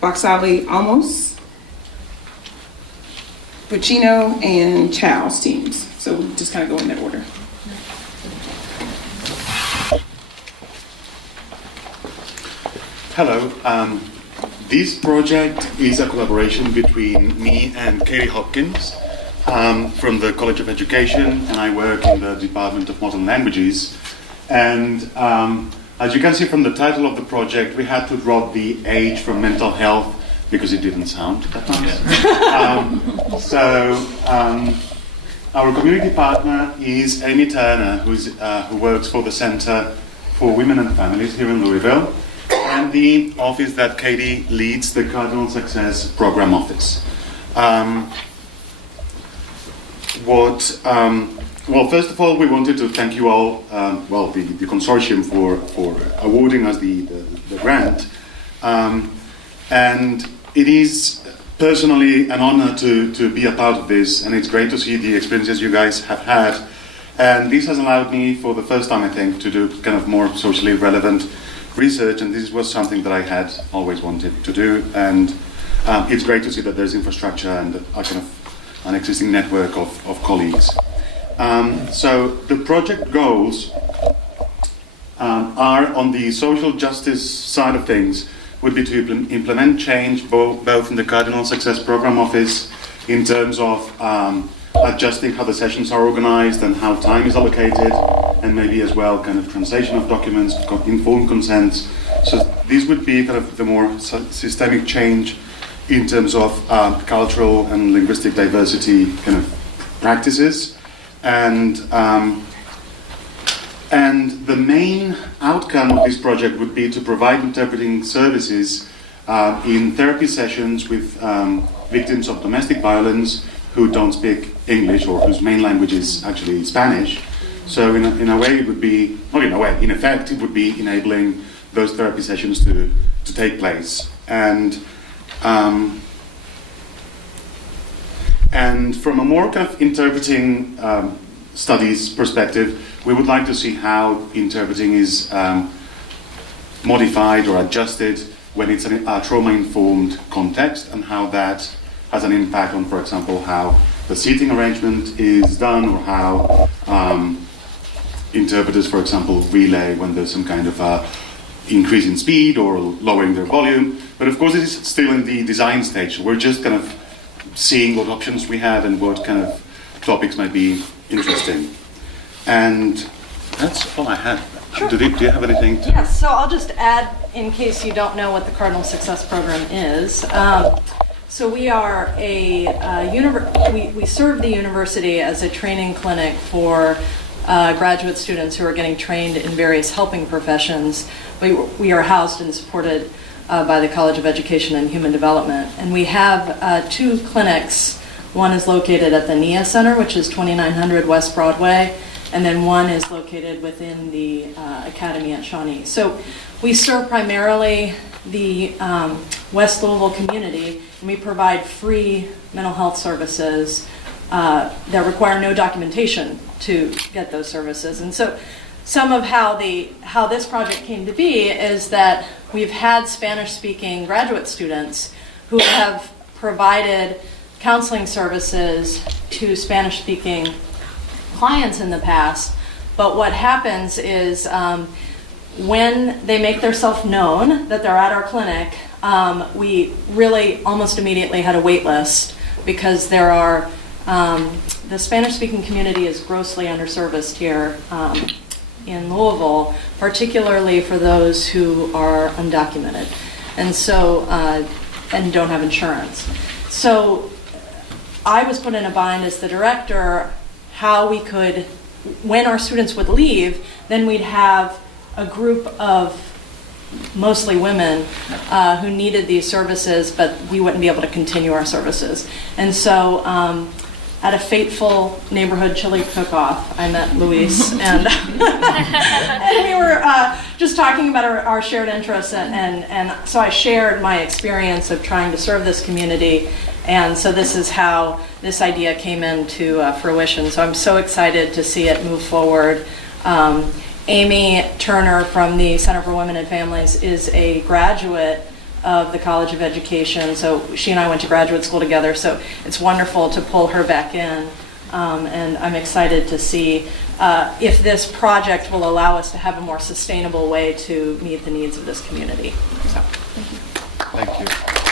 Baixauli-Olmos, Buccino, and Chow's teams. So we'll just kind of go in that order. Hello. This project is a collaboration between me and Katie Hopkins from the College of Education, and I work in the Department of Modern Languages. And as you can see from the title of the project, we had to drop the age from mental health because it didn't sound that nice. Our community partner is Amy Turner, who works for the Center for Women and Families here in Louisville, and the office that Katie leads, the Cardinal Success Program Office. Well, first of all, we wanted to thank you all, the consortium for awarding us the grant. And it is personally an honor to be a part of this, and it's great to see the experiences you guys have had. And this has allowed me, for the first time, I think, to do kind of more socially relevant research, and this was something that I had always wanted to do. And it's great to see that there's infrastructure and a kind of an existing network of colleagues. So the project goals are on the social justice side of things, would be to implement change both in the Cardinal Success Program Office in terms of adjusting how the sessions are organized and how time is allocated, and maybe as well kind of translation of documents, informed consents. So these would be kind of the more systemic change in terms of cultural and linguistic diversity kind of practices. And the main outcome of this project would be to provide interpreting services in therapy sessions with victims of domestic violence who don't speak English or whose main language is actually Spanish. So in a way it would be, not in a way, in effect it would be enabling those therapy sessions to take place. And from a more kind of interpreting studies perspective, we would like to see how interpreting is modified or adjusted when it's a trauma-informed context, and how that has an impact on, for example, how the seating arrangement is done, or how interpreters, for example, relay when there's some kind of increase in speed or lowering their volume. But of course, it is still in the design stage. We're just kind of seeing what options we have and what kind of topics might be interesting. And that's all I had. Sure. Do you have anything to... Yes, so I'll just add, in case you don't know what the Cardinal Success Program is. So we are we serve the university as a training clinic for graduate students who are getting trained in various helping professions. We are housed and supported by the College of Education and Human Development. And we have 2 clinics. One is located at the NIA Center, which is 2900 West Broadway, and then one is located within the Academy at Shawnee. So we serve primarily the West Louisville community, and we provide free mental health services that require no documentation to get those services. And so some of how this project came to be is that we've had Spanish-speaking graduate students who have provided counseling services to Spanish-speaking clients in the past. But what happens is when they make themselves known that they're at our clinic, we really almost immediately had a wait list, because there are the Spanish-speaking community is grossly underserviced here in Louisville, particularly for those who are undocumented, and so and don't have insurance. So I was put in a bind as the director, how we could, when our students would leave, then we'd have a group of mostly women who needed these services, but we wouldn't be able to continue our services. And so at a fateful neighborhood chili cook-off, I met Lluís, and, and we were just talking about our shared interests, and so I shared my experience of trying to serve this community, and so this is how this idea came into fruition. So I'm so excited to see it move forward. Amy Turner from the Center for Women and Families is a graduate of the College of Education. So she and I went to graduate school together, so it's wonderful to pull her back in. And I'm excited to see if this project will allow us to have a more sustainable way to meet the needs of this community. So, thank you. Thank you.